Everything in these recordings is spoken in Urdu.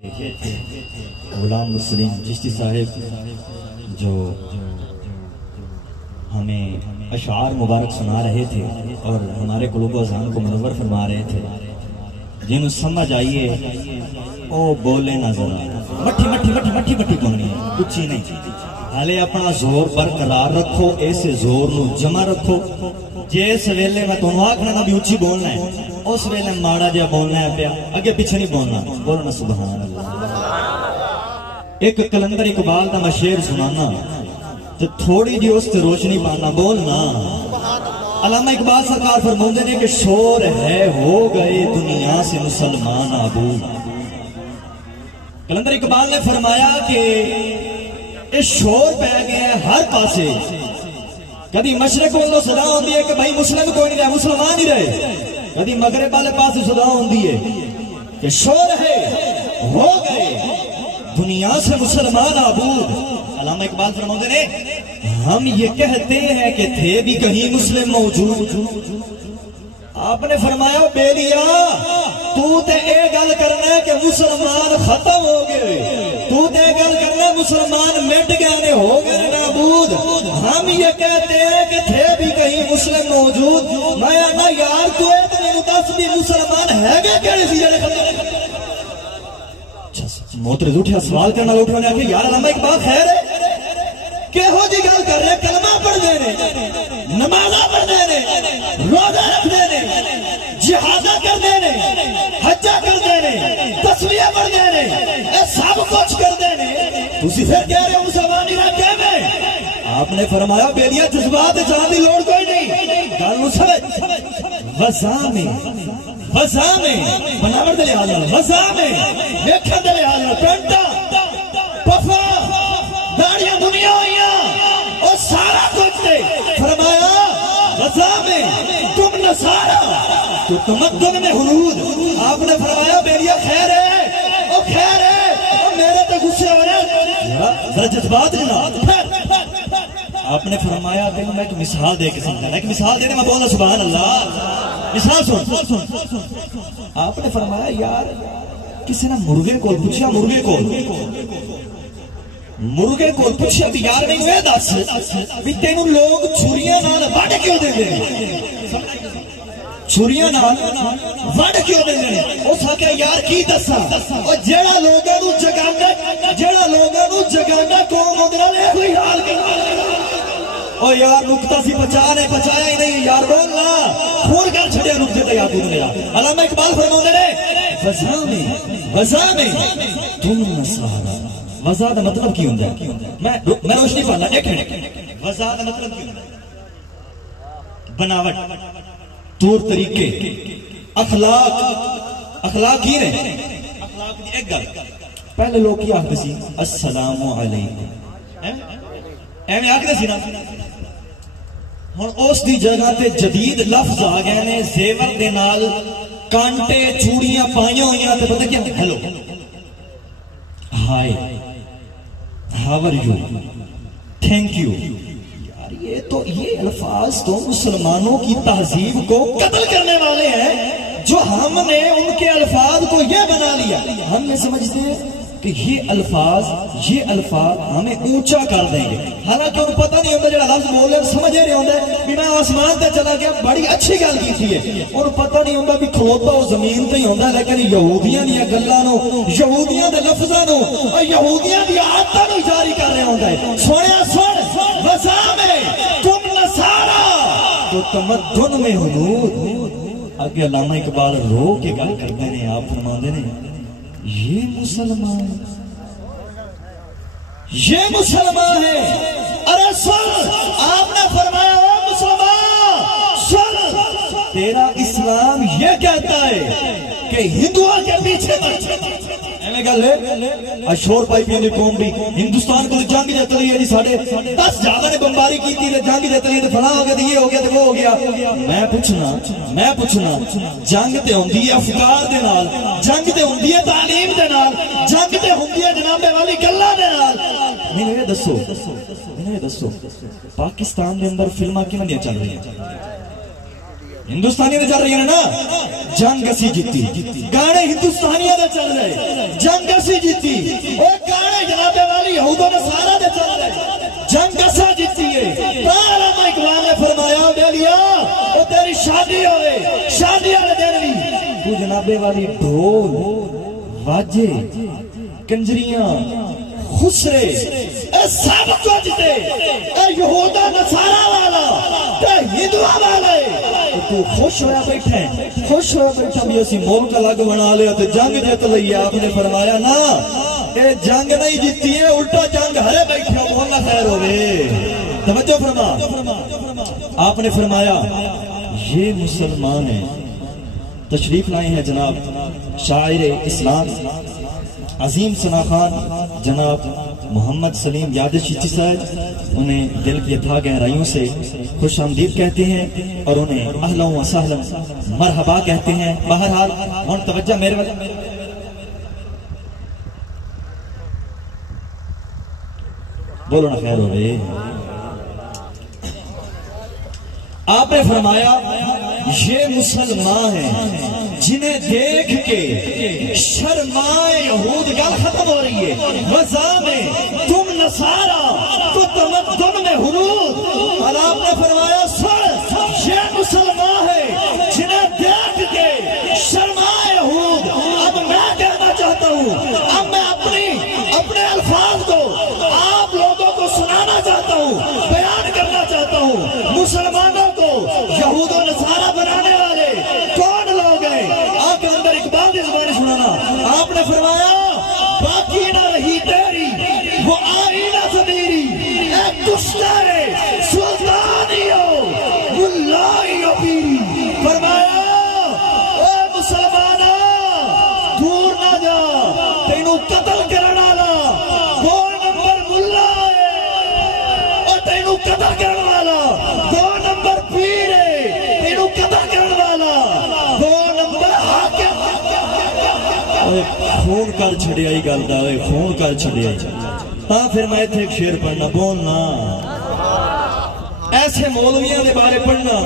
غلام مسلم چشتی صاحب جو ہمیں اشعار مبارک سنا رہے تھے اور ہمارے قلوب و اذہان کو منور فرما رہے تھے، جنہوں سمجھ آئیے او بولے نہ ذرا مٹھی مٹھی مٹھی مٹھی مٹھی بولنی ہے، کچھ ہی نہیں، حالے اپنا زور برقرار رکھو، ایسے زور نو جمع رکھو۔ جس ویلے میں تمہیں آکھنا نہ بھی اچھی بولنا ہے، اس ویلے ماڑا جا بولنا ہے پیا، اگے پیچھے نہیں بولنا، بولنا سبحان اللہ۔ ایک کلندر اقبال دا میں شعر سنانا تو تھوڑی جی اس تے روشنی پانا، بولنا۔ علامہ اقبال سرکار فرماندے نے کہ شور ہے ہو گئے دنیا سے مسلمان آبود۔ کلندر اقبال نے فرمایا کہ اس شور پہ گیا ہے ہر پاسے، کبھی مشرق والوں صدا ہوندی ہے کہ بھائی مسلم کوئی نہیں رہے، مسلمان ہی رہے، کبھی مغرب والے پاس صدا ہوندی ہے کہ شور ہے ہو گئے دنیا سے مسلمان آبود۔ علامہ اقبال فرماتے نے ہم یہ کہتے ہیں کہ تھے بھی کہیں مسلم موجود۔ آپ نے فرمایا بیلیا تو تے اے گل کرنا ہے کہ مسلمان ختم ہو گئے، تو تے گل کرنا ہے مسلمان مٹ گئے ہو گئے نابود۔ ہم یہ کہتے ہیں کہ تھے بھی کہیں مسلم موجود۔ میں نہ یار تو اتنے متاثر مسلمان ہے گے کہڑے سی جڑے ختم موترز اٹھیا سوال کرنا لوٹوں نے کہ یار علامہ اقبال خیر ہے کہ ہو جی گل کر رہے، کلمہ پڑھ دینے، نمازہ پڑھ دینے، روزہ رکھ دینے، جہادہ کر دینے، حجہ کر دینے، تسبیح پڑھ دینے، اے سب کچھ کر دینے، تسی پھر کہہ رہے ہو مسلمان ہی رکھے میں۔ آپ نے فرمایا بیلیا جذبات جہاں بھی لوڑ کوئی نہیں، گالوں سمجھ وزا میں بناور دلے آ جانا، وزا میں دیکھن دلے آ جانا، پینٹا پفا داڑیاں دنیا ہوئیاں اور سارا کچھ دے۔ فرمایا وزا میں تم نصارہ تو تمدن میں حنود۔ آپ نے فرمایا بیلیا خیر ہے، او خیر ہے، او میرے تے غصے ہو رہے ذرا جذبات جنا۔ آپ نے فرمایا کہ میں ایک مثال دے کے سمجھا، ایک مثال دینے میں بولنا سبحان اللہ۔ مثال سن، آپ نے فرمایا یار کسی نے مرغے کو پوچھا، مرغے کو پوچھا بھی یار میں یہ دس بھی تینوں لوگ چھریاں نال وڈ کیوں دے دے، چھریاں نال وڈ کیوں دے دے؟ اس آکھیا یار کی دسا اور جیڑا لوگاں نو جگانا قوم اودے نال اے کوئی حال کرنا۔ او یار نکتہ سی پچایا ہی نہیں یار، بولنا خون کر چھڑیا نکتے تے یاد دنیا۔ علامہ اقبال فرماتے نے وزا میں تم نصارہ۔ وزا دا مطلب کی ہوندہ ہے؟ میں روشنی پڑھنا ایک منٹ۔ وزا دا مطلب کی ہوندہ ہے؟ بناوٹ، طور طریقے، اخلاق کی رہے، اخلاق دی ایک گل۔ پہلے لوگ کی آخر سی السلام علیکم، ایمیں آخر سی نا، ہن اس دی جگہ تے جدید لفظ آ گئے نے زیور دے نال کانٹے چوڑیاں پائیاں ہوئیاں تے پتہ کیا hello, hi, how are you, thank you. یار یہ الفاظ تو مسلمانوں کی تہذیب کو قتل کرنے والے ہیں، جو ہم نے ان کے الفاظ کو یہ بنا لیا۔ ہم یہ سمجھتے ہیں کہ یہ الفاظ ہمیں اونچا کر دیں گے، حالانکہ انہوں پتہ نہیں ہوتا جڑا لفظ بول رہے سمجھ رہے ہوتا ہے میں آسمان تے چلا گیا، بڑی اچھی گل کی تھی ہے، انہوں پتہ نہیں ہوتا بھی کھلوتا وہ زمین تے ہی ہوتا، لیکن یہودیاں دیا گلاں نو، یہودیاں دے لفظاں نو اور یہودیاں دی عادتاں نو جاری کر رہے ہوتا ہے۔ سنیا سن، وزا میں تم نصارہ تو تمدن میں حنود۔ آگے علامہ اقبال رو کے گل کرتے ہیں، آپ فرماندے نے یہ مسلمان ہے۔ ارے سن، آپ نے فرمایا او مسلمان سن، تیرا اسلام یہ کہتا ہے کہ ہندوؤں کے پیچھے ایمیں گل ہے اشور پائی پینے قوم بھی ہندوستان کو جنگ جت رہی ہے جی، ساڑھے 10 جاگہ نے بمباری کی تھی، جنگ جت رہی ہے تو فلاں ہو گیا، یہ ہو گیا تو وہ ہو گیا۔ میں پوچھنا جنگ تے ہوندی ہے افکار دے نال، جنگ تے ہوندی ہے تعلیم دے نال، جنگ تے ہوندی ہے جنابے والی گلاں دے نال۔ میں یہ دسو پاکستان دے اندر فلماں کیوں نہیں چل رہی ہیں؟ ہندوستانی چل رہی ہے نا جنگ اسی جیتی گانے ہندوستانیوں دے چل رہے جنگ اسی جیتی وہ گانے جناب والی یہود و نصارا دے چل رہے جنگ اسا جیتی ہے علامہ اقبال نے فرمایا بیلیا وہ تیری شادی ہوئے شادی والے دن بھی تو جناب والی ڈھول واجے کنجریاں خسرے اے سب کچھتے اے یہودا نصارا والا تے ہندوہ والے تو خوش ہویا بیٹھے خوش ہویا بیٹھا بھی اسی ملک الگ بنا لیا تو جنگ جیت لئی آپ نے فرمایا نا اے جنگ نہیں جیتی ہے الٹا جنگ ہرے بیٹھے مولا خیر ہوئے توجہ فرما آپ نے فرمایا یہ مسلمان ہیں تشریف لائے ہیں جناب شاعر اسلام عظیم ثنا خان جناب محمد سلیم یادِ شیچی صاحب انہیں دل کی اتھا گہرائیوں سے خوش آمدید کہتے ہیں اور انہیں اہلا و سہلا مرحبا کہتے ہیں بہرحال ہون توجہ میرے وجہ بولو نا خیر ہو رہے آپ نے فرمایا یہ مسلمان ہیں جنہیں دیکھ کے شرمائے یہود گل ختم ہو رہی ہے وضع میں تم نصارہ تو تمدن میں حروف اور آپ نے فرمایا سن یہ مسلمان ہے جنہیں دیکھ کے شرمائے یہود اب میں کہنا چاہتا ہوں اب میں اپنے الفاظ کو آپ لوگوں کو سنانا چاہتا ہوں بیان کرنا چاہتا ہوں مسلمانوں کو یہود و نصارہ بنانے والے کون لوگ ہیں آپ کے اندر اقبال کی زبانی سنانا آپ نے فرمایا باقی نہ رہی تیری وہ آئینہ ضمیری اے کشتہ سلطانیو ملائیو پیری فرمایا اے مسلمانہ دور نہ جا تینوں قتل کرنا لا دو نمبر ملا ہے اور تینوں قتل کرنا والا دو نمبر پیر ہے تینوں قتل کرنا والا دو نمبر حاکم خون کر چھڑی آئی گل دا خون کر چھڑی آئی ہاں پھر میں تھے ایک شیر پڑھنا بولنا ایسے مولویاں دے بارے پڑھنا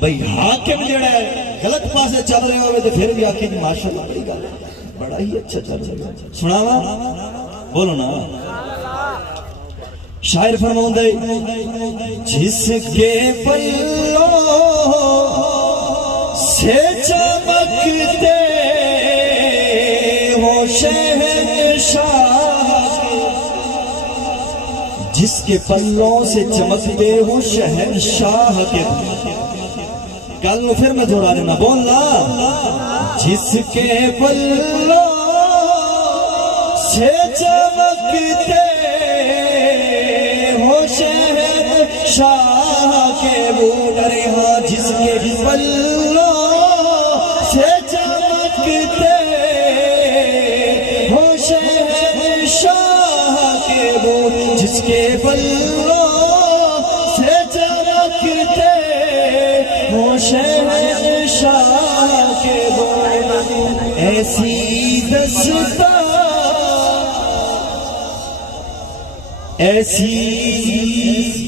بھئی حاکم جڑا ہے غلط پاسے چل رہے ہوئے تو پھر بھی آکے جی ماشاءاللہ بڑی گل بڑا ہی اچھا چل رہا ہے سناوا بولو نا شاعر فرماؤں دے جس کے پلوں سے چمکتے ہو شہنشاہ جس کے پلوں سے چمکتے ہو شہنشاہ کے کل پھر میں جوڑا دینا بولنا جس کے پلوں سے چمکتے ہو شہنشاہ کے بوڈر ہاں جس کے پلوں سے چمکتے ہو شہنشاہ کے بوڈر جس کے پلوں سے چمکتے ہو شہنشاہ کے بوڈر ایسی دستار ایسی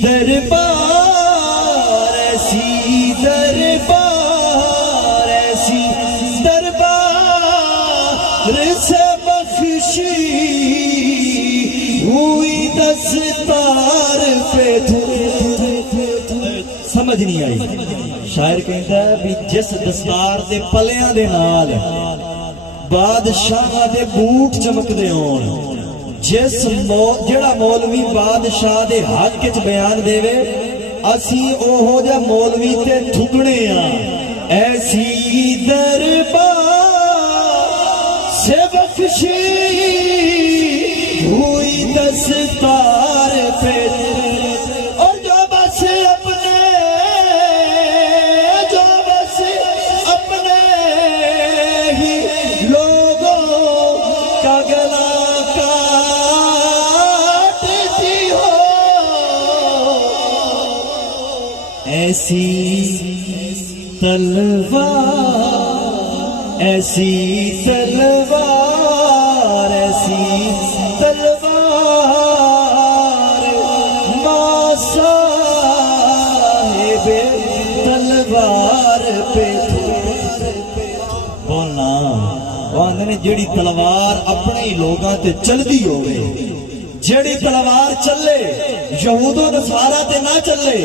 دربار ایسی دربار ایسی دربار سے بخشی ہوئی دستار پہ سمجھ نہیں آئی شاعر کہتا ہے بھی جس دستار دے پلیاں دے نال بادشاہ دے بوٹ چمک دے ہون جس جڑا مولوی بادشاہ دے حق وچ بیان دے وے اسی اوہو جا مولوی تے تھکنے ہاں ایسی دربار سے بخشی ہوئی دستار پہ اور جو بس اپنے ہی لوگوں کا گلا ایسی تلوار ایسی تلوار ایسی تلوار ما صاحب تلوار نے جیڑی تلوار اپنے ہی لوگاں تے چل دی ہوئے، جیڑی تلوار چلے یہود و نصارہ تے نہ چلے،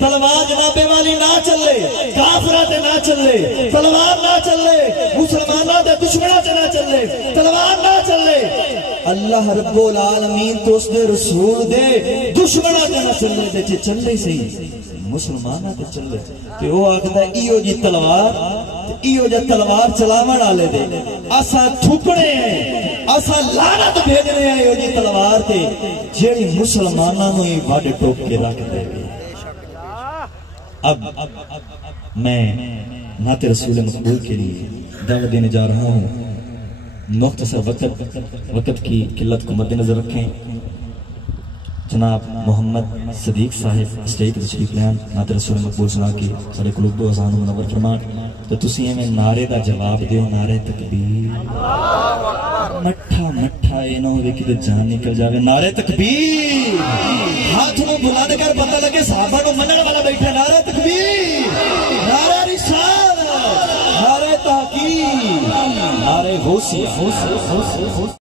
تلوار جنابے والی نہ چلے، کافرہ تے نہ چلے، تلوار نہ چلے مسلمانہ تے دشمنہ تے نہ چلے، تلوار نہ چلے اللہ رب العالمین تو اس دے رسول دے دشمنہ تے نہ چلے دے چلے سی مسلمانہ تے چلے تے وہ آگتا ہے ایو جی تلوار ایو جا تلوار چلاون آلے دے اسا تھکنے ہیں، اسا لعنت بھیجنے ہیں ایو جی تلوار تے جیڑی مسلمانہ نو ہی بڑھ ٹوک کے رکھ دے گی۔ اب میں نعت رسول مقبول کے لیے دعوت دینے جا رہا ہوں۔ مختصر وقت کی قلت کو مد نظر رکھیں۔ جناب محمد صدیق صاحب اسٹیج پر تشریف لین نعت رسول مقبول سنا کے سارے قلوب و اذان منور فرمان تو تسی میں نعرے دا جواب دیو، نعرے تکبیر مٹھا مٹھا اے نہ ہوئے کہ جان نکل جاوے، نعرے تکبیر ہاتھ نو بلند کر پتہ لگے صحابہ نو منن والا بیٹھا، نعرے تکبیر، نعرے رسالت، نعرے تحقیق، نعرے غوثیہ۔